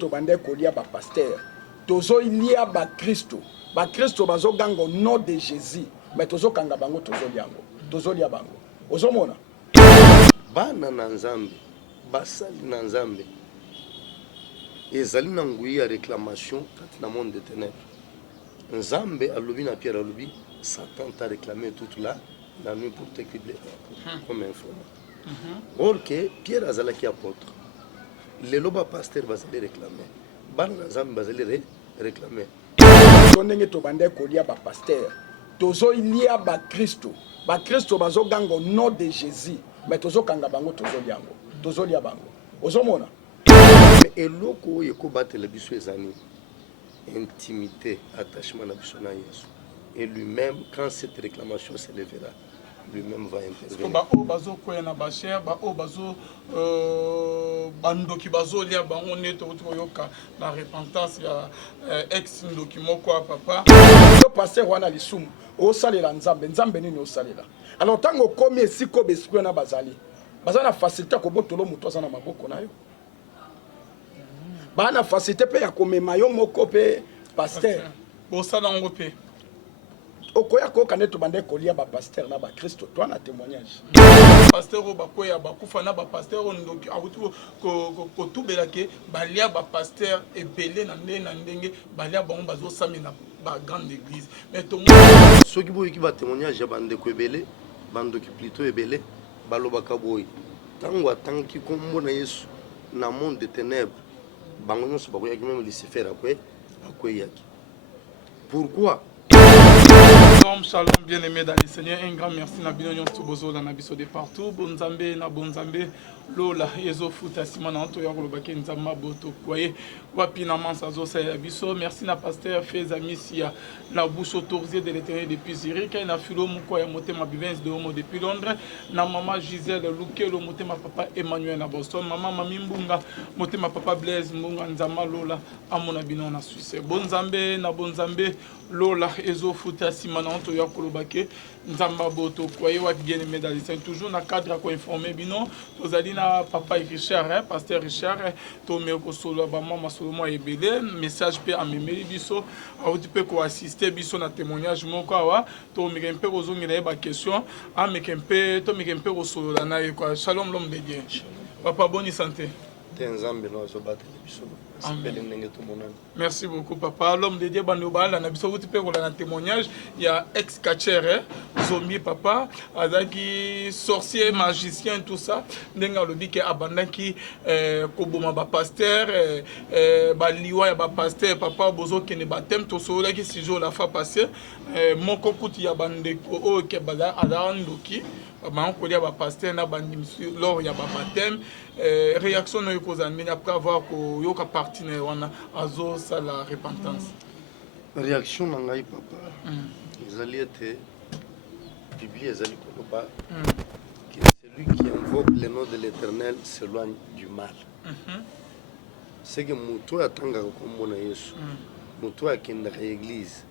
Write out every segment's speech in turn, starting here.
tobande kolia ba pasteur tozo ilia ba Christo bazo gango nom de Jésus mais tozo kanga bango tozo lia bango ozomona bana na nzambe basali na nzambe ezali na ngui ya réclamation kati na monde de ténèbres nzambe alobi na Pierre alobi Satan t'a réclamé toute la nuit pour te cribler comme informant or que Pierre azalaki apôtre lelo ba pasteur bazali réclamer bana na nzambe bazali réclamer ndenge tobande kolia ba pasteur tozo ilia ba Christo bazo gango nom de Jésus mais tozo kanga bango tozo lia bango ozomona mais eloko oyo ekobatela biso ezani intimité attachement na biso na Yesu et lui-même quand cette réclamation s'élèvera lui-même va intervenir ba o bazo koyena ba cher ba o bazo bandoki bazo lia bango neto yoka la repentance ya ex ndoki moko papa le pasteur wana lisumu o salela nzambe nini o salela alors tango komi esiko besiko na bazali na facilité ko botolo muto azana maboko na yo bana facilité pe ya komema yo moko pe pasteur bo sala ngo pe okoya koka neto bande kolia ba pasteur na ba Christo toi na témoignage pasteur o bakoya bakufa na ba pasteur ndoki awutu ko tubela ke balia ba pasteur ebele na ndenge balia bango bazo samina ba grande église mais to soki boyi ki ba témoignage bande ko ebele bandoki plutôt ebele balobaka boyi tango atangi kombo na Yesu na monde de ténèbres bango nyonso bakoyaki même Lucifer akweyaki pourquoi Shalom, bien-aimé dans le Seigneur, un grand merci na bino nyonso bozo na biso de partout, bonzambe na bonzambe lola yezo futa simana to ya kolobaki nzamba boto koye wapi na mansa zo sa biso. Merci na pasteur Feza Misia la bouche autorisée de l'Éternel depuis Zurich, na filo muko ya motema Bivens de Homo depuis Londres, na maman Gisèle Luke le motema papa Emmanuel na Boston, maman Mami Mbunga motema papa Blaise Mbunga nzamba lola amona bino na Suisse. Bonzambe na bonzambe lola yezo futa simana to ya kolobaki nzamba boto koye wapi bien-aimé dans le Seigneur, toujours na cadre ko informer bino tozali na papa Richard pasteur Richard to me ko solo ba mama solo mo ebele message pe amemeli biso auti pe ko assister biso na témoignage moko awa to me kempe ko zongela ba question a me kempe to me kempe ko solo na ye quoi. Shalom l'homme de Dieu papa, bonne santé. nzambe no zo batela biso. Merci beaucoup papa. L'homme de Dieu banobala na biso wuti pe ko la témoignage il y a ex catcher zombie papa azaki sorcier magicien tout ça ndenga lobi ke abandaki ko boma ba pasteur ba liwa ya ba pasteur papa bozo kene batem to so la ki si jour la fa passer moko kuti ya bande o ke bala alandoki ba ko dia ba pasteur na bandimisi lors ya ba batem réaction no yokozani après avoir ko yoka partenaire wana azo ça la repentance. Réaction na ngai papa ezali ete Bible ezali koloba que celui qui invoque le nom de l'Éternel s'éloigne du mal. C'est que muto atanga kombo na Yesu muto akendaka église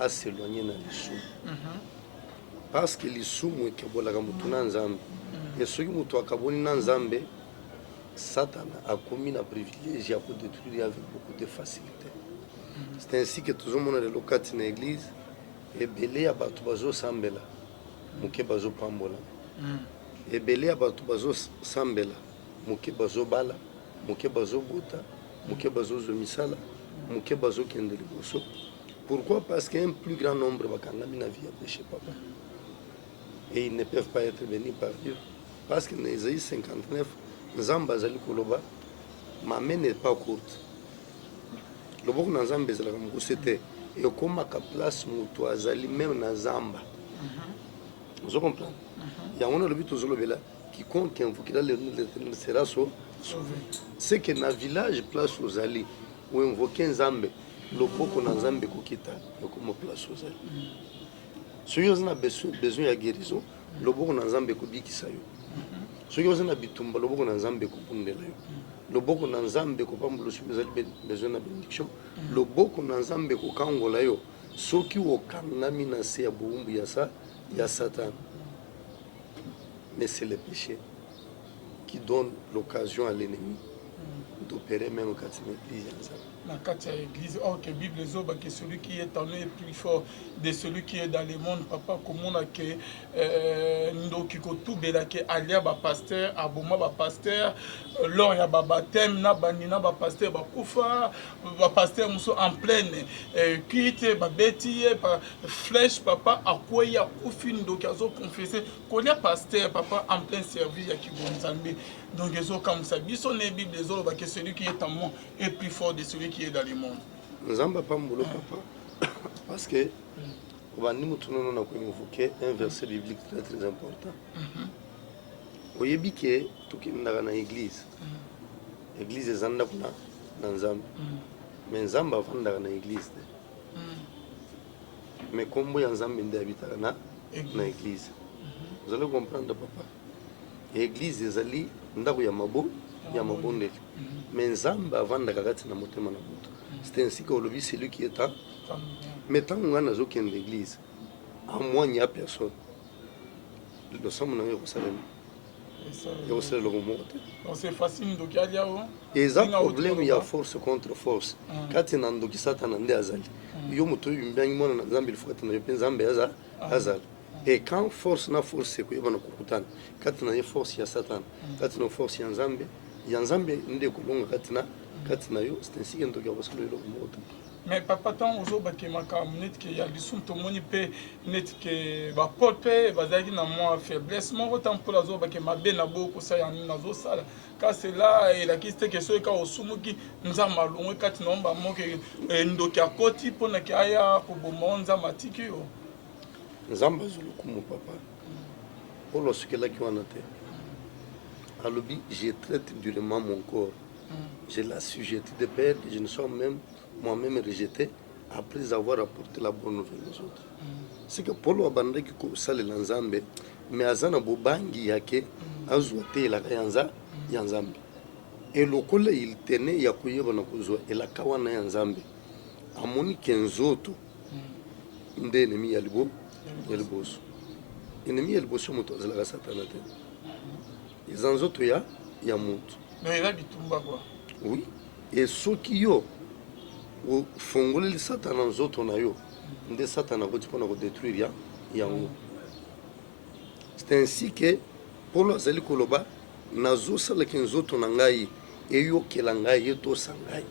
a s'éloigner na lisumu parce que lisumu ekebolaka mutu na nzambe et soki mutu akaboni na nzambe Satan a commis un privilège pour détruire avec beaucoup de facilité. C'est ainsi que tout le monde est local dans l'église et belé a batu bazo sambela muke bazo pambola et belé a batu bazo sambela muke bazo bala muke bazo bota muke bazo zomisala muke bazo kende liboso. Pourquoi? Parce qu'un plus grand nombre bakangami na vie a péché papa et ils ne peuvent pas être bénis par Dieu parce que dans Isaïe 59 Nzamba zali koloba ma main n'est pas courte. Le boko na Nzamba ezala comme c'était et comme ka place muto azali même na Nzamba. Vous comprenez? Il y a un lobby toujours là quiconque invoquera le nom de l'Éternel sera sauvé. C'est que na village place aux ali ou invoquer Nzambe le boko na Nzambe kokita comme place aux ali. Si vous avez besoin de guérison, le boko na Nzambe kobikisa yo. Soki ozana bitumba loboko na nzambe kopundela yo loboko na nzambe kopambola soki ezali besoin na bénédiction loboko na nzambe kokangola yo soki okangami na se ya bowumbu ya Satan. Mais c'est le péché qui donne l'occasion à l'ennemi opérer même quand tu l'église. Na kati ya église, or que Bible ezoba que celui qui est en nous est plus fort de celui qui est dans le monde. Papa, comment que ndoki kotubela ke alia ba pasteur, aboma ba pasteur, lors ya ba baptême na banina ba pasteur ba kufa, ba pasteur muso en pleine cuite ba beti ba flèche papa akoya kufi ndoki azo confesser kolia pasteur papa en plein service ya kibonzambe. Donc, comme ça, la Bible que celui qui est en moi est plus fort de celui qui est dans le monde. Nous n'avons pas de papa. Parce que nous avons évoqué un verset biblique très très important. Vous savez que tout qui est dans l'église, l'église est dans Zambie. Mais Zambie est dans l'église. Mais comme vous avez dans l'église, vous allez comprendre, papa. L'église est allée ndako ya mabondeli mais nzambe avandaka kati na motema na moto. C'est ainsi qu'aujourd'hui celui qui est en mais tant qu'on a nazokende l'église à moi il n'y a personne le somme na Yerusalem Yerusalem donc c'est facile donc il y a et ça problème il y a force contre force kati na ndoki satana nde azali yo moto yimbangi mona na nzambe ilifukata na nzambe azali. Et quand force na force c'est que yabana kukutana kati na force ya Satan kati na force ya Nzambe nde kulonga kati na yo c'est ainsi que ndoki abasolo yo moto. Mais papa tant ozo bakemaka net ke ya lisum to moni pe net ke ba Paul pe bazaki na moi faiblesse moko tant pour azo bakema be na boko sa ya nazo sala ka cela et la kiste ke so ka osumuki nzamba longwe kati na mba moke ndoki akoti pona ke aya ko bomonza matiki yo. Nzamba zulukumu papa. Pour lorsque là qui en a été. À l'objet, je traite durement mon corps. Je la sujette de perdre, je ne suis même moi-même rejeté après avoir apporté la bonne nouvelle aux autres. C'est que Paulo abandonne qui sale l'Nzambe, mais azana bobangi yake azuate la yanzambe. Et le col il tenait yakuye bana kuzwa et la kawana yanzambe. Amoni kenzoto nde enemi yalibo. Yelboso. Ennemi yelboso moto azala satana te. Les anzoto ya moto. Mais il a bitumba quoi. Oui. Et ceux qui yo au fongole le satana nzoto na yo. Nde satana ko tipona ko détruire ya ngo. C'est ainsi que pour le zali koloba nazo sala kenzoto na ngai e yo kela ngai eto sangai.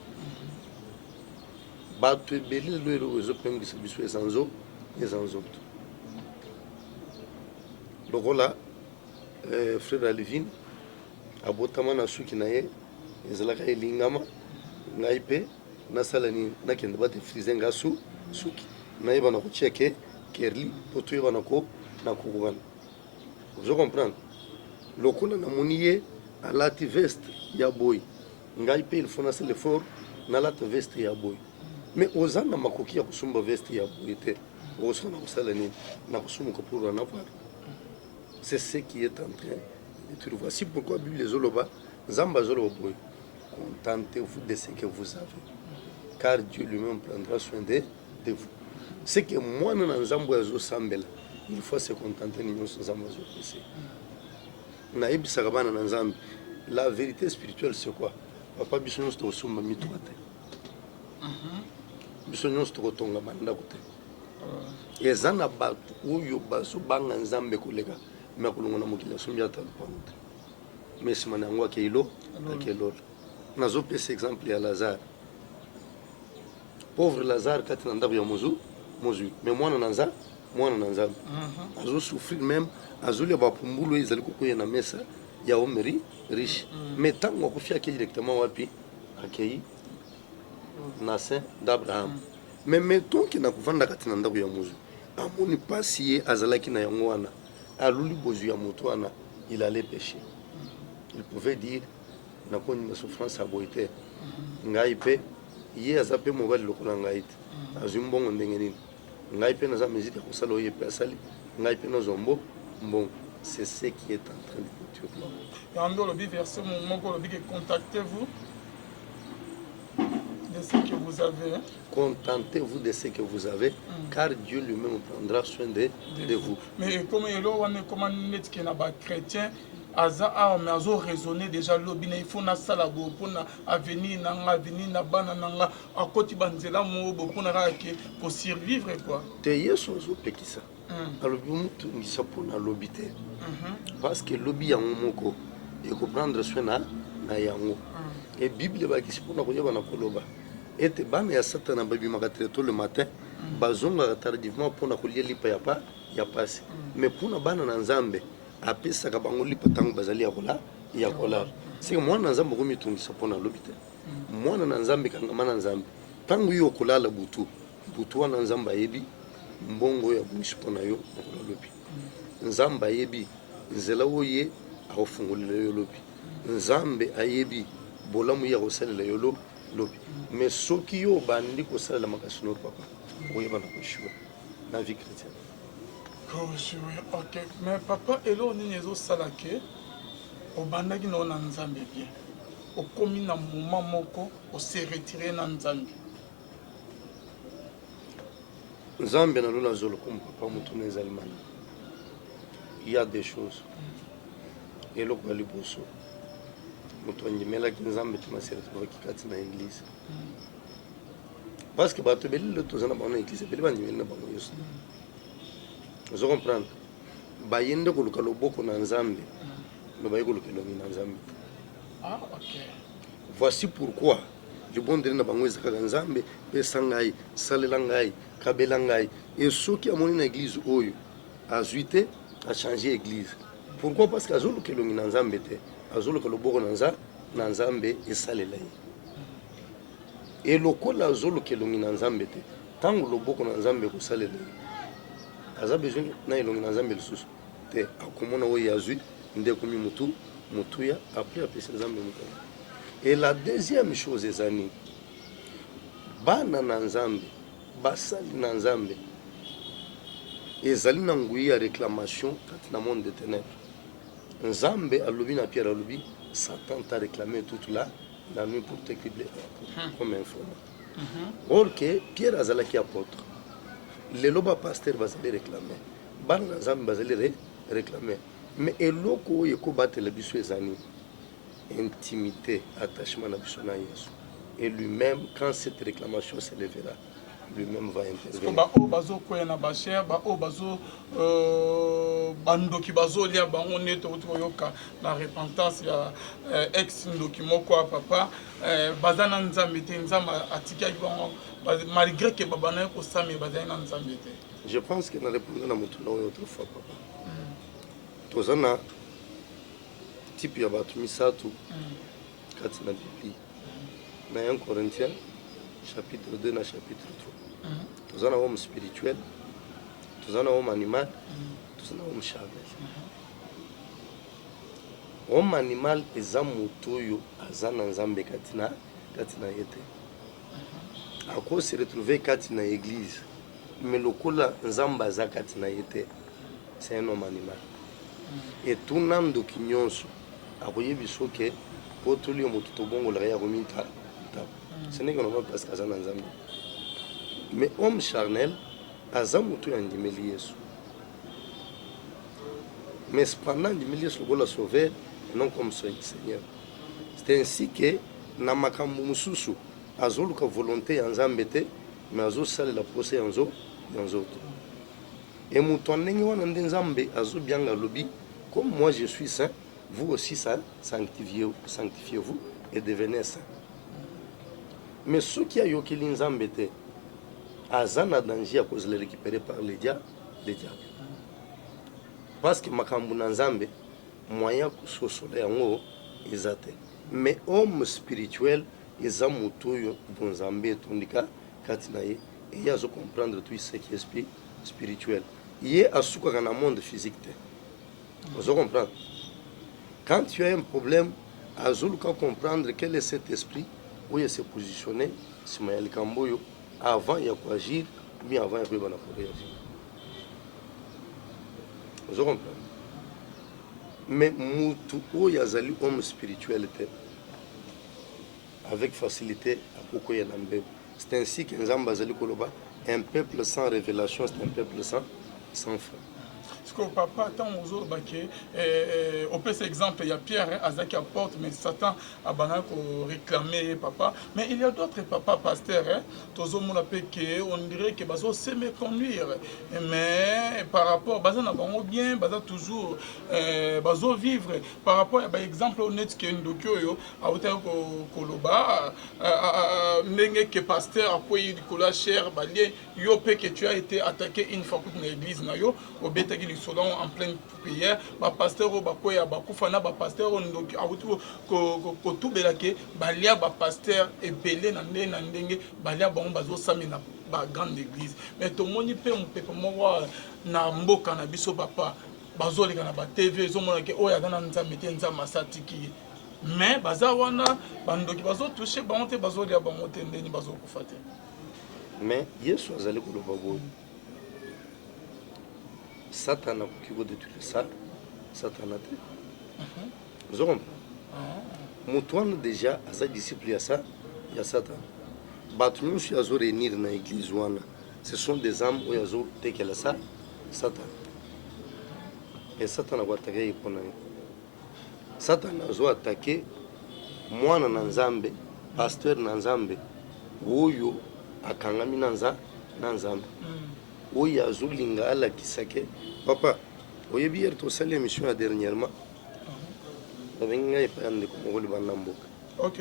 Ba tu belé le zo pengisa biso esanzo ezanzoto. Lokola frère Alvin abotama na suki na ye ezalaka elingama ngai pe nasala ni nakende bate frize nga suki nayeba na kocheke kerli poto yeba na kokwana. Vous comprenez? Lokola na moni ye alati veste ya boy ngai pe il faut nasala l'effort na lati veste ya boy mais ozana makoki ya kusumba veste ya boy te osona kosala nini na kusumuka pour en avoir. C'est ce qui est en train de trouver. Voici pourquoi Bible les Zoloba, Zamba Zoloba, contentez-vous de ce que vous avez, car Dieu lui-même prendra soin de vous. C'est que moi, dans Zamba Zosambela, il faut se contenter de nous Zamba Zosambela. Naïb Sarabana dans Zambie, la vérité spirituelle c'est quoi? Papa Bisson se ressemble à Mitouate. Bisson se retombe à Mandakote. Et Zana Bat, où you basu bang en Zambe kollega. Mais kulungona mukila sumbia talpante mais si manangwa keilo akelo nazo pese exemple ya Lazare pauvre Lazare katina ndabu ya mozu mais mwana nanza azo souffrir même azule bapumbulu ezali kokoya na mesa ya omeri riche mais tango kufia ke directement wapi akei na saint d'Abraham mais mettons que na kuvanda katina ndabu ya mozu amoni pasi ye azalaki na yango wana aluli bozu ya moto wana il allait pécher. Il pouvait dire na koni na souffrance a boité ngai pe ye azape mobali lokola ngai te azumbongo ndenge nini ngai pe naza mezite ko sala ye pe asali ngai pe nazombo bon c'est ce qui est en train de tuer. Yando le verset mon ko le contactez-vous de ce que vous avez. Contentez-vous de ce que vous avez, car Dieu lui-même prendra soin de vous. Mais comme il y a comment net qui n'a pas chrétien, aza awa mais azo raisonner déjà lobi na il faut na sala bo pona avenir na bana nanga akoti banzela mo bo pona kake pour survivre quoi te yeso zo pekisa alobi mutu ngisa pona lobi te parce que lobi yango moko et comprendre soin na yango et bible ba kisi pona koyeba na koloba ete bana ya satana babi makatre tôt le matin bazonga tardivement pona kolia lipa ya passe mais pona bana na nzambe apesaka bango lipa tango bazali ya kolala sika mwana na nzambe komitungisa mpona alobi te mwana na nzambe kangama na nzambe tango yo kolala butu wana nzambe ayebi mbongo oyo abungisi mpona yo nakola lobi nzambe ayebi nzela oyo ye akofungolela yo lobi nzambe ayebi bolamu ye akosalela yo lobi mais soki yo bandi kosalela makasi no papa oyeba na koshua na vie chrétienne. Ok, mais papa elo nini ezosala ke obandaki na na nzambe bien okomi na moment moko ose retiré na nzambe nzambe na lona zolo comme papa mutu na ezali mani il y a des choses eloko ya liboso moto andimelaki nzambe te maseretovaki kati na église parce que bato ebele le toza na bango na église ebele bandimeli na bango nyonso ozo comprendre bayende koluka loboko na nzambe me baye koluka elongi na nzambe voici pourquoi libondeli na bango ezakaka nzambe pesa ngai salela ngai kabela ngai e soki amoni na église oyo azwi te achange église pourquoi parce que azoluka elongi na nzambe te azoluka loboko na nzambe esalela ye e lokola azoluka elongi na nzambe te ntango loboko na nzambe ekosalela ye aza besoin na elongi na nzambe lisusu te akomona oyo azwi nde akomi motuya apres apesi nzambe mokolo. Et la deuxième chose ezani bana na nzambe basali na nzambe ezali na ngui ya réclamation kati na monde de ténèbres. Nzambe alobi na Pierre alobi Satan t'a réclamé toute la nuit pour te cribler comme informant. Or que Pierre azalaki apôtre lelo ba pasteur bazali réclamer bana na nzambe bazali réclamer mais eloko oyo ekobatela biso ezani intimité, attachement à Bishona Yesu. Et lui-même, quand cette réclamation s'élèvera, lui-même va intervenir. La repentance, il y a ex-document quoi, papa. Bazana nzambete, nzamba atika malgré que babana ko sami bazana nzambete. Je pense que na répondre na mutu na autrefois papa. Tozana type ya batu misatu kati na Biblia na 1 Corinthiens chapitre 2 na chapitre 3 tozana homme spirituel tozana homme animal tozana homme charnel. Homme animal eza moto oyo aza na nzambe kati na yete ako se retrouver kati na église mais lokola nzamba aza kati na yete c'est un homme animal et tout nando kinyonso akoyebi soke potoli moto tobongolaka ya kominta ce n'est que normal parce que aza na nzambe mais homme charnel aza moto ya ndimeli Yesu mais cependant ndimeli Yesu lokola sauveur non comme Seigneur. C'est ainsi que na makambo mususu azoluka volonté ya nzambe te mais azosalela pose ya nzoto et moto ndenge wana nde nzambe azobianga lobi comme moi je suis saint, vous aussi sanctifiez-vous et devenez saint. Mais ceux qui a yokeli nzambe te azana danger à cause de le récupérer par les diables. Parce que makambu na nzambe moyen kusosola yango ezate. Mais homme spirituel eza moto yo bonzambe tondika katina ye et yazo comprendre tout ce qui est spirituel. Yé asuka na monde physique te. Vous comprenez? Quand tu as un problème, Azul peut comprendre quel est cet esprit où il s'est positionné, avant il y a quoi agir, mais avant il y a quoi réagir. Vous comprenez? Mais Moutou, où il y a un homme spirituel, avec facilité, c'est ainsi que un peuple sans révélation, c'est un peuple sans foi. Parce que papa tant ozo bake on peut cet exemple, il y a Pierre, Azaki apporte, mais Satan a réclamé papa. Mais il y a d'autres papas pasteurs, tous on dirait que bazo se me conduire. Mais par rapport, bazo na bango bien, bazo toujours, bazo vivre. Par rapport à l'exemple honnête qui est une dokyo, à hauteur koloba, n'enge que pasteur, après il cher, balé, yo pe que tu as été attaqué une fois pour l'église na yo, au bétaki du solon en pleine prière, ba pasteur au bakoya, ba kufana, ba pasteur, a hauteur ko tout belake, balia ba pasteur et belé na ndenge, balia ba on bazo samina ba grande église. Mais tout le monde peut moi na mboka na biso papa, bazo les na ba TV, zo mona ke oya na nzambe te nzamba satiki. Mais baza wana bandoki bazo toucher bangote bazo lia bangote ndeni bazo kufate. Mais Yesu azali koloba boye Satana qui veut détruire ça, Satana te. Vous avez compris? Moutouane déjà à disciple ya ça, il y a Satan. Batounou si azo réunir na église wana, ce sont des âmes où yazo tekela ça, Satan. Et Satan a attaqué ipona. Satan azo attaqué mwana na nzambe, pasteur na nzambe, oyo akangami na nzambe. Oyo azolinga alakisake. Papa, oyebi hier tosali émission ya dernièrement. Babenga epande komogoli banamboka. OK.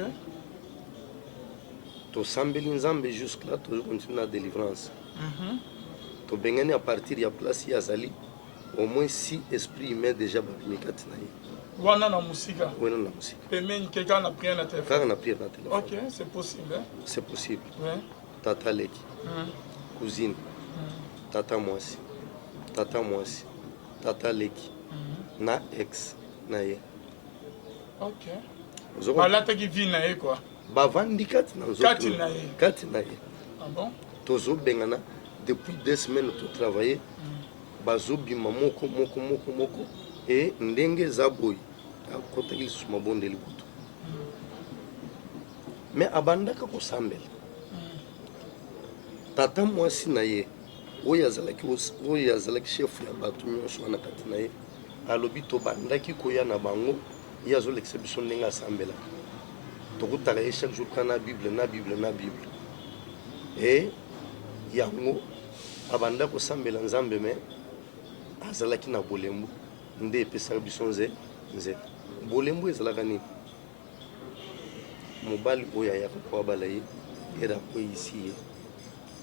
Tosambeli nzambe jusque là toujours continue la délivrance. To bengani à partir ya place ya zali au moins 6 esprits humains déjà babimikati na ye. Wana na musika. Wana na musika. Pemeni quelqu'un na prière na téléphone. Car na prière na téléphone. OK, c'est possible. Hein? C'est possible. Ouais. Tata leki. Cousine. Tata mwasi. Tata mwasi. Tata leki. Na ex na ye. OK. Balata qui vit na ye quoi. Bavandi kati na nzoto. Kati na ye. Ah bon? Tozo bengana depuis 2 semaines to travailler. Bazo bima moko et ndenge zaboy akota li suma bonde libutu. Mais abandaka ko sambela. Tata mwasi na ye oyo azalaki chef ya bato nyonso wana kati na ye alobi tobandaki koya na bango ye azolekisa biso ndenge asambela tokutaka ye chaque jour kana bible e yango abanda kosambela nzambe me azalaki na bolembu nde epesaka biso nze bolembu ezalaka nini mobali oyo ayaka po abala ye era akweyisi ye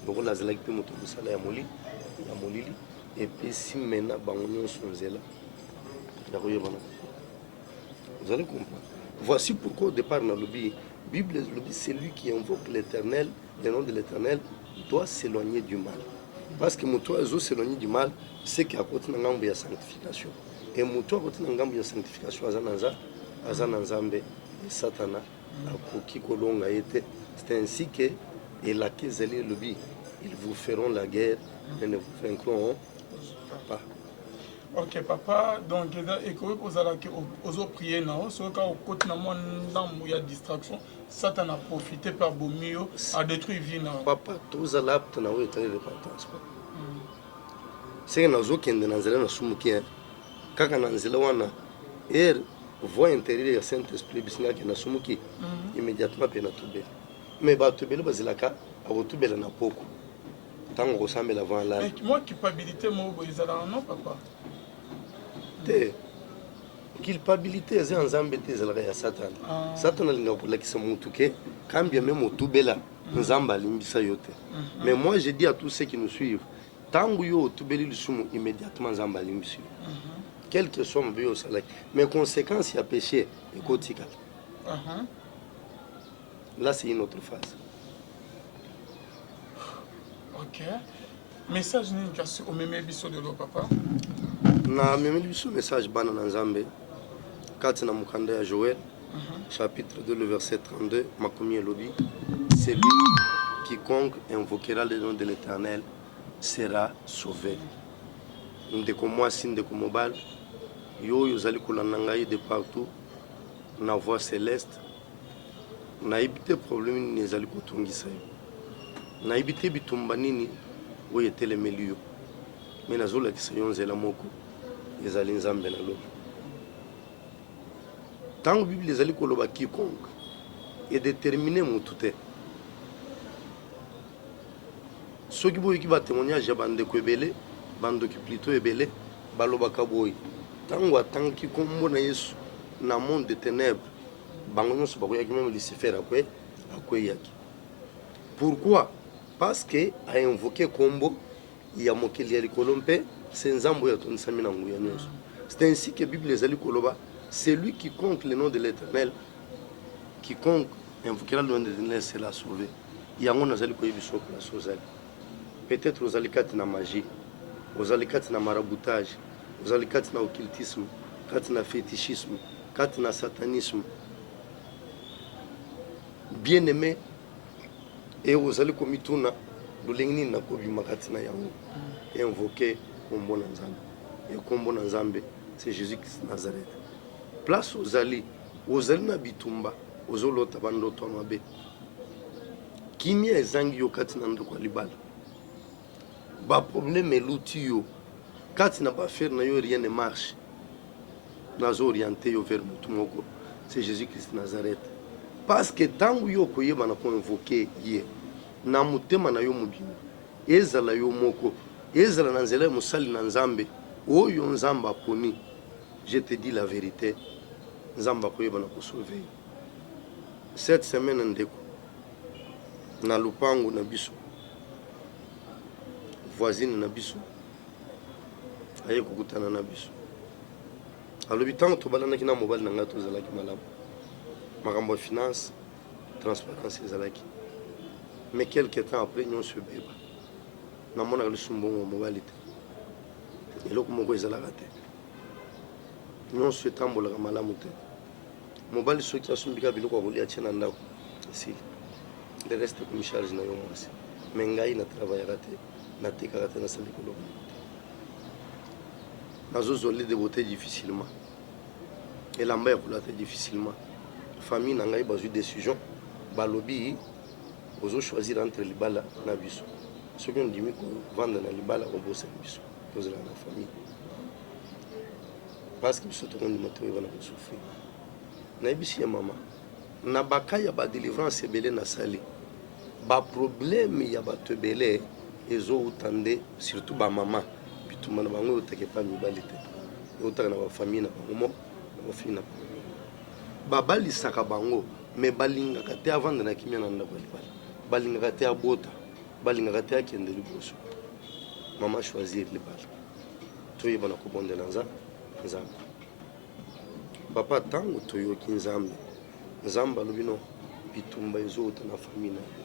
lokola azalaki mpe moto mosala ya molili epesi mena bango nyonso nzela ya koyebana. Vous allez comprendre. Voici pourquoi au départ dans le Bible, celui qui invoque l'éternel, le nom de l'éternel, doit s'éloigner du mal. Parce que moto azo s'éloigner du mal, c'est qu'il y a côté ngambo ya sanctification. Et moto a côté ngambo ya sanctification azananzambe et Satana akoki kolonga ete. C'est ainsi que et la kezeli le bi, ils vous feront la guerre mais ne vous vaincront pas. OK papa, donc et que vous allez aux prier non, ce cas au côté na moi dans il y a distraction, Satan a profité par bomio a détruit vie na. Papa, tous à l'apte na oui très repentance. C'est que nazo kende na nzela na sumuki kaka na nzela wana voix intérieure ya Saint-Esprit bisinga ke na sumuki immédiatement pe na tobela. Mais bato belo bazilaka abotubela na poko. Tango kosambela avant là. Mais moi culpabilité mo boizala non papa. Te culpabilité eza nzambe te ezalaka ya Satan. Satan alinga kolakisa mutu ke kambia même otubela nzamba alimbisa yo te. Mais moi je dis à tous ceux qui nous suivent, tango yo otubeli lisumu immédiatement nzamba alimbisa yo. Quel que soit mon bio salak, mais conséquences il y a péché et kotika. Là c'est une autre phase. OK. Message ni kasi o meme biso de lo papa. Na meme biso message bana na nzambe. Kati na mukanda ya Joël. Chapitre 2 le verset 32 makomi elobi celui quiconque invoquera le nom de l'Éternel sera sauvé. Ndeko mwasi ndeko mobile yo yozali kolanda ngai de partout na voix céleste nayebi te problème nini ezali kotungisa yo nayebi te bitumba nini oyo etelemeli yo me nazolakisa yo nzela moko ezali nzambe na lobi tant que Bible ezali koloba quiconque est déterminé mutu te. Soki boyoki ba témoignage ya bandeko ebele bandoki plutôt ebele balobaka boyi ntango atangi kombo na Yesu na monde de ténèbres bango nyonso bakoyaki même Lucifer akweyaki. Pourquoi? Parce que a invoqué kombo ya mokili ya likolo mpe se nzambo oyo atondisami na nguya nyonso. C'est ainsi que Bible ezali koloba celui qui compte le nom de l'Éternel, quiconque invoquera le nom de l'Éternel sera sauvé. Yango nazali koyebiso place ozali. Peut-être aux alikati na magie, aux alikati na maraboutage, aux alikati na occultisme, kati na fétichisme, kati na satanisme. Bien aimé, et aux alikomituna, l'olengni na kobima kati na yango, et invoquer kombo na Nzambe. Et kombo na Nzambe, c'est Jésus-Christ Nazareth. Place aux ali na bitumba, aux olota bandoto mabe. Kimia ezangi yo kati na ndoko libala. Ba problème eluti yo kati na ba faire na yo rien ne marche nazo orienter yo vers mutu moko c'est Jésus-Christ Nazareth parce que tangu yo koyeba na ko invoquer ye na mutema na yo mubino ezala yo moko ezala na nzela musali na Nzambe oyo Nzamba poni. Je te dis la vérité, Nzamba koyeba na ko sauver. Cette semaine ndeko na lupango na biso voisine na biso aye kokutana na biso alobi ntango tobalanaki na mobali na ngai tozalaki malamu makambo ya finance transparence ezalaki mais quelque temps après nyonso ebeba namonaka lisumbongo mobali te eloko moko ezalaka te nyonso etambolaka malamu te mobali soki asumbika biloko ya kolia atie na ndako esili le reste komi charge na yo mwasi mais ngai na travaillaka te natekaka te nasali koloko nazozoli de beauté difficilement elamba ya kola te difficilement famille na ngai bazwi décision balobi ozo choisir entre libala na biso soki ondimi kovanda na libala obosana biso tozala na famille parce que biso tokondima te oyeba na kosouffrir nayebisi ye mama na bakai ya badelivrance ebele nasali baproblème ya bato ebele ezouta nde surtout bamama bituma na bango eutaka epa mibali te eutaka na bafamille na bango moko na bafille na bango babalisaka bango me balingaka te avanda na kimia na ndako ya libala balingaka te abota balingaka te akende liboso mama choisir libala toyeba na kobondela Nzambe papa ntango toyoki Nzambe alobi no bitumba ezouta na famille na yo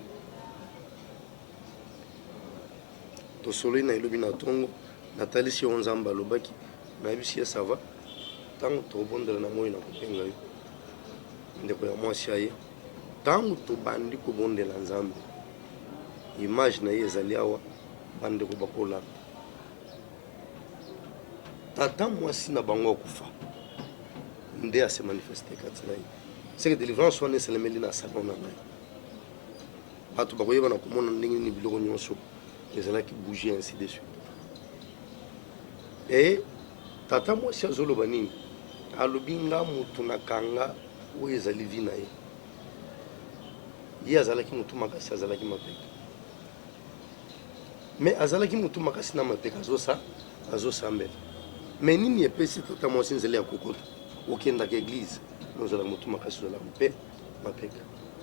tosolo na elobi na tongo natalisi yo Nzambe alobaki nayebisi ye sava ntango tobondela na moi na kopenga yo ndeko ya mwasi aye ntango tobandi kobondela Nzambe image na ye ezali awa bandeko bakolanda tata mwasi na bango akufa nde ase manifeste kati na ye seke délivrance wana esalemeli na salon na ngai bato bakoyeba na komona ndenge nini biloko nyonso ezalaki bouger ainsi de suite et tata mwasi azoloba nini alobi nga mutu nakanga oyo ezali vi na ye azalaki mutu makasi azalaki mapeka mais azalaki mutu makasi na mapeka azosambela mais nini epesi tata mwasi nzela ya kokota okendaka église ozalaka mutu makasi ozalaka mpe mapeka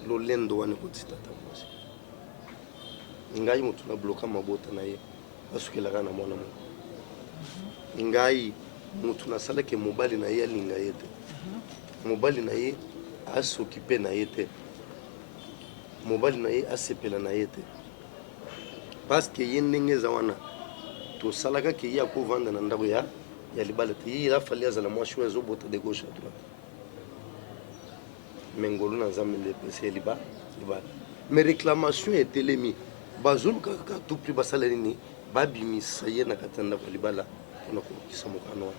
lolendo wana ekotisi tata mwasi ngai mutu na bloka mabota na ye asukelaka na mwana moko ngai mutu nasalaki mobali na ye alinga ye te mobali na ye asokipe na ye te mobali na ye asepela na ye te parce que ye ndenge eza wana tosalaka ke ye akovanda na ndako ya libala te ye afali azala mwasi oyo azobota de gauche à droite me ngolu na Nzambe nde epesi ye libala mais réclamation etelemi bazolukaka ka tout prix basala nini babimisa ye na kati ya ndako ya libala mpona kolukisa mokano wana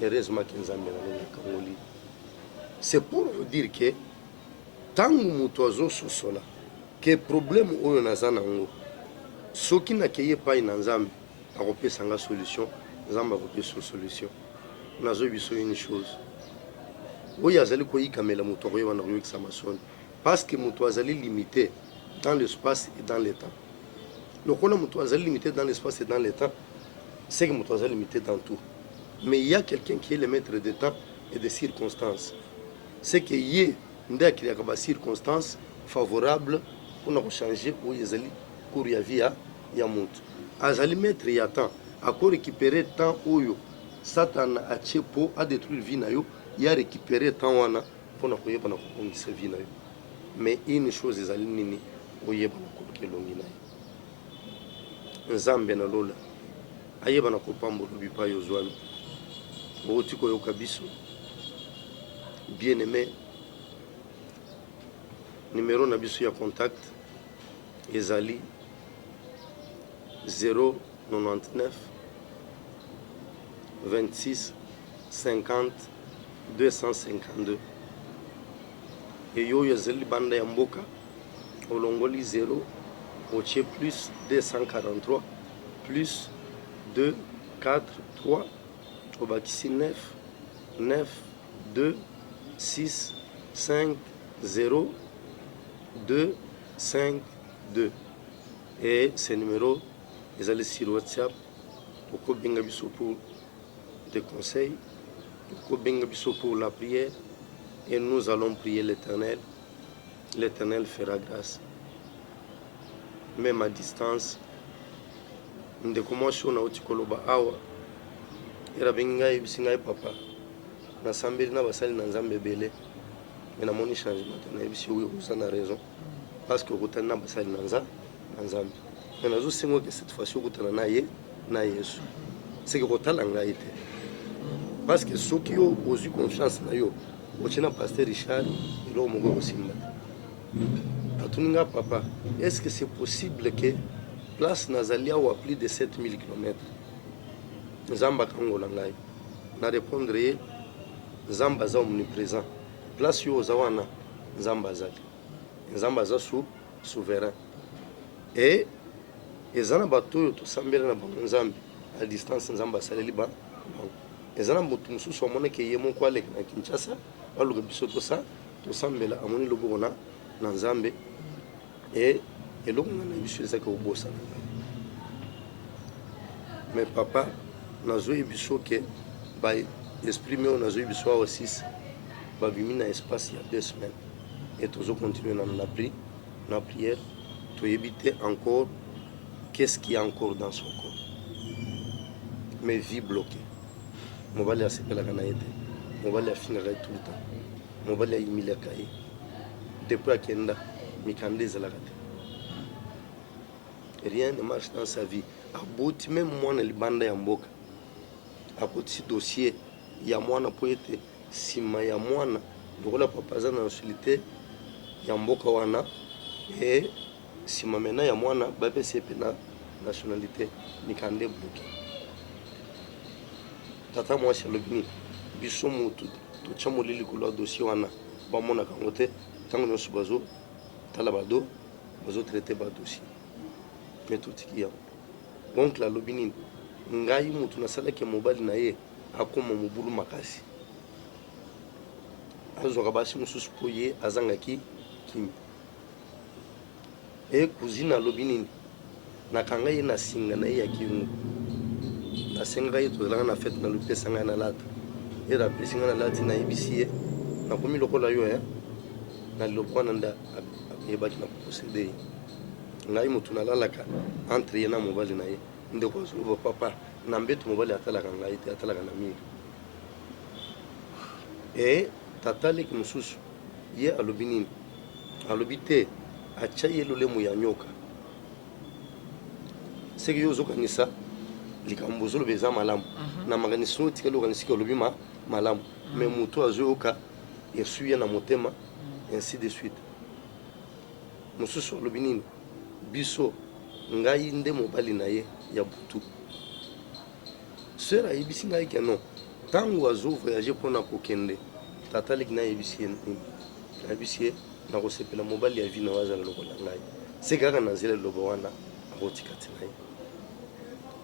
heureusement ke Nzambe nalongakangoli c'est pour vous dire que ntango moto azososola ke problème oyo naza nango soki nakei epai na Nzambe akopesanga solution Nzambe akopesa solution nazoyebi biso une chose oyo azali koyikamela moto akoyeba na koyokisa masoni parce que moto azali limité dans l'espace et dans le temps. Lokola moto azali limité dans l'espace et dans le temps, c'est que moto azali limité dans tout. Mais il y a quelqu'un qui est le maître de temps et des circonstances. C'est que yé nde akiliaka ba circonstances favorables pour changer oyo ezali cours ya vie ya moto. Azali maître ya temps, ako récupérer temps oyo Satan atie po a détruire vie na yo, ya récupérer temps wana pour koyeba na kobongisa vie na yo. Mais une chose ezali nini oyeba na koluka elongi na ye. Nzambe na lola ayeba na kopambola bipai ozwami outi koyoka biso. Bien aimé, numéro na biso ya contact ezali 099 26 50 252. Et yo ezali banda ya mboka olongoli 0 otie plus 243 plus 2 4 3 obakisi 9 9 2 6 5 0 2 5 2. Et ce numéro ezali sur WhatsApp. Oko benga biso pour des conseils, oko benga biso pour la prière, et nous allons prier l'Éternel. L'Éternel fera grâce. Même à distance, de commencer na otikoloba awa era benga ibisinga papa na sambeli na basali na nzambe belé mais na moni changement na ibisi oui vous en a raison parce que kotana na basali na nzambe mais nazo sengo que cette fois-ci kotana na Yesu c'est que kotala ngai te parce que ceux qui ont eu confiance na yo ochina pasteur Richard ilo mogo osimba atuninga papa est-ce que c'est possible que place nazalia ou à plus de 7000 km Nzamba kangola ngai na répondre Nzamba za omniprésent place yo zawana Nzamba zali Nzamba za souverain et ezana bato to sambela na bango Nzambe à distance Nzamba saleli ba ezana mutu mususu amona ke yemo kwa lek na Kinshasa baluga biso to sambela amoni lobo na Nzambe et eloko na biso ezaka obosa. Mais papa nazoyi biso ke ba exprimer on nazoyi biso awa 6 ba bimi na espace il y a 2 semaines et toujours continuer na prière to éviter encore qu'est-ce qu'il y a encore dans son corps. Mais vie bloquée. Mobali a sepela kana yete. Mobali a fini tout le temps. Mobali a imile kai. Depuis akenda mikandeza la kate. Rien ne marche dans sa vie. Aboti même mwana libanda ya mboka. Aboti dossier ya mwana poete sima ya mwana lokola papa za na nationalité ya mboka wana et sima mena ya mwana babe sepe na nationalité mikande bloqué. Tata moi c'est le bini biso mutu to chamolili ko dossier wana ba mona kangote tango no subazo talabado bazo traiter ba dossier. Mais tout qui a donc la lobini ngai mutu na sala ke mobali na ye akoma mobulu makasi azoka basi mususu poye azanga kimi e kuzina lobini na kanga ye na singa na ye ya kingu na singa ye to na fête na lupesa nga na lata e ra pesinga na lati na ibisiye na komi lokola yo na lokwana nda e baki na posséder ngai mutu na lalaka entre ye na mobali na ye ndeko zo papa na mbeto mobali atalaka ngai te atalaka na miri et tatale ki mususu ye alobinini alobite acha ye lolemu ya nyoka seki yo zokanisa likambo zolo beza malamu na maganiso tikalo kanisika lobima malamu mais mutu azoyoka esuye na motema ainsi de suite mususu alobinini biso ngai nde mobali na ye ya butu sera yebisi ngai ke non ntango azo voyage mpona kokende tata leki nayebisi ye nini nayebisi ye na kosepela mobali ya vi na wazala lokola ngai se kaka na nzela liloba wana akotika ti na ye.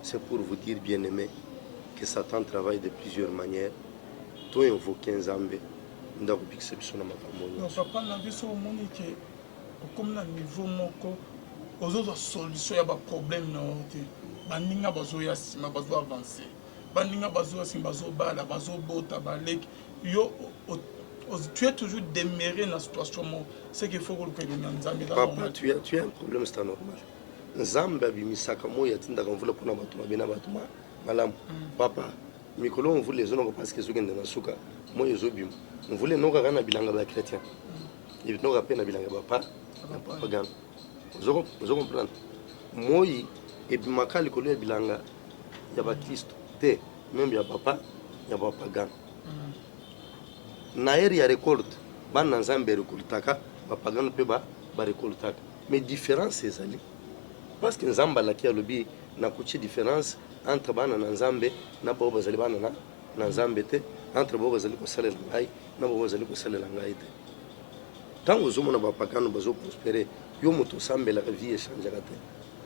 C'est pour vous dire bien aimé que Satan travaille de plusieurs manières to invoke Nzambe ndakobikisa biso na makambo nyonso. Papa na biso omoni ke okomi na niveau moko ozozwa solution ya baproblème na yo te, baninga bazoya nsima bazoavance, baninga bazoya nsima bazobala bazobota baleki, yo tu es toujours demeuré dans la situation moko, c'est qu'il faut que le nzambe là. Papa, tu as un problème, c'est normal. Nzambe abimisaka moya tindaka mvula mpona bato mabe na bato malamu. Papa, mikolo mvula ezonoko parce que ezokende na suka moya ezobima, mvula enoka kaka na bilanga ba chrétien enoka mpe na bilanga bapa na papagano. Ozo comprendre, moyi ebimaka likolo ya bilanga ya bakristo te, même ya papa ya bapagano. Na eri ya récolte bana nzambe récoltaka bapagano mpe barécoltaka, mais différence ezali parce que nzambe alaki alobi nakuti différence entre bana na nzambe na bao bazali bana na nzambe te, entre bao bazali kosalela ngai na bao bazali kosalela ngai te. Ntango ozomona bapagano bazoprospere, yo moto osambelaka vie echangeaka te,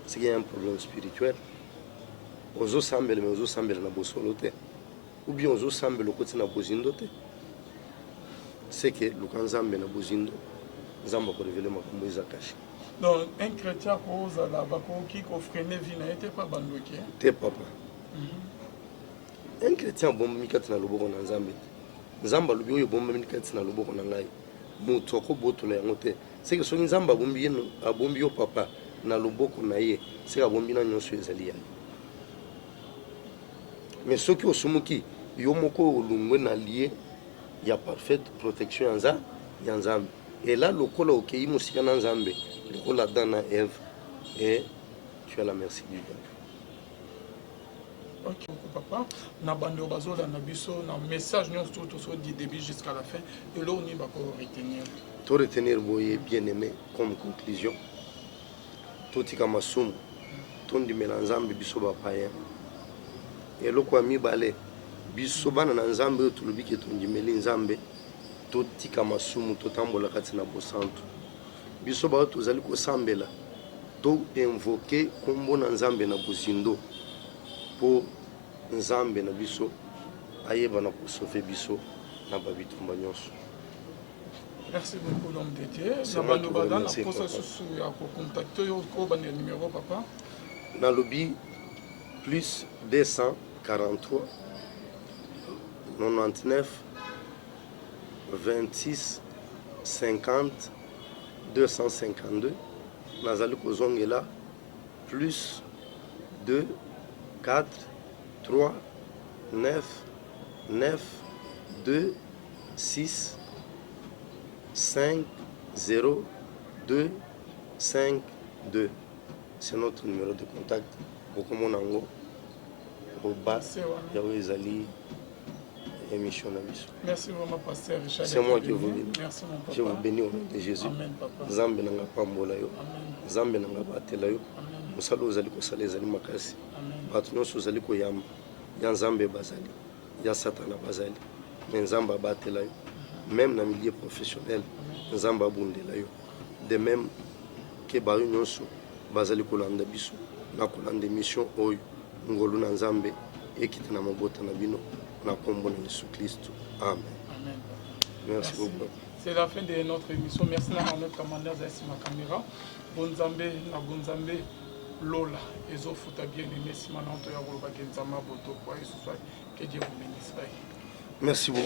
c'est qu'il y a un problème spirituel. Ozosambela mais ozosambela na bosolo te, ou bien ozosambela okoti na bozindo te. C'est que luka nzambe na bozindo nzambe akorevele makambo eza kashi. Donc un chrétien kozala bakoki kofrene vie na ye te pa bandoki te papa. Un chrétien abombami kati na loboko na nzambe te, nzambe alobi oyo ebombami kati na loboko na ngai moto akobotola yango te. C'est que soki nzambe abombi yo papa na loboko na ye, c'est que abombi na nyonso ezali yaye. Mais soki osumuki yo moko olungwe na lié, il y a parfaite protection ya nzambe. Et là lokola okei musika na nzambe lokola Adam na Ève, et tu as la merci du Dieu. Ok papa, na bando bazola na biso na message nyonso tout du début jusqu'à la fin, et là on y va retenir. To retenir boye bien aimé comme conclusion. Totika masumu tondimela nzambe biso bapaya. Et lokwa mibale biso bana na nzambe oyo tolobi ke tondimeli nzambe totika masumu totambola kati na bosantu. Biso bato tozali kosambela to invoke kombo na nzambe na bozindo po nzambe na biso ayeba na kosauve biso na babitumba nyonso. Merci beaucoup l'homme de Dieu. Nabando bada na posa susu ya ko contacter yo ko bana numéro papa. Na lobby plus 243 99 26 50 252. Nazali kozongela plus 2 4 3 9 9 2 6 5 0 2 5 2. C'est notre numéro de contact. Bokomonango Oba Yawezali émission na biso. Merci vraiment pasteur Richard. C'est moi qui vous bénis. Merci mon papa. Je vous bénis au nom de Jésus. Amen papa. Nzambe nanga pambola yo. Amen. Nzambe nanga batela yo. Amen. Musalo ozali kosala ezali makasi. Amen. Bato nyonso ozali koyamba ya nzambe bazali ya satana bazali, mais nzambe abatela yo. Même na milieu professionnel nzambe abundela yo. De même ke bayo nyonso bazali kolanda biso na kolanda émission oyo ngolu na nzambe ekita na mabota na bino na kombo na Yesu Kristo. Amen. Amen. Merci beaucoup. C'est la fin de notre émission. Merci à notre commandeur Zaïs ma caméra. Bonzambe na bonzambe Lola ezofuta bien aimé Simananto ya Roloba Genzama Boto kwa Yesu. Que Dieu vous bénisse. Merci beaucoup.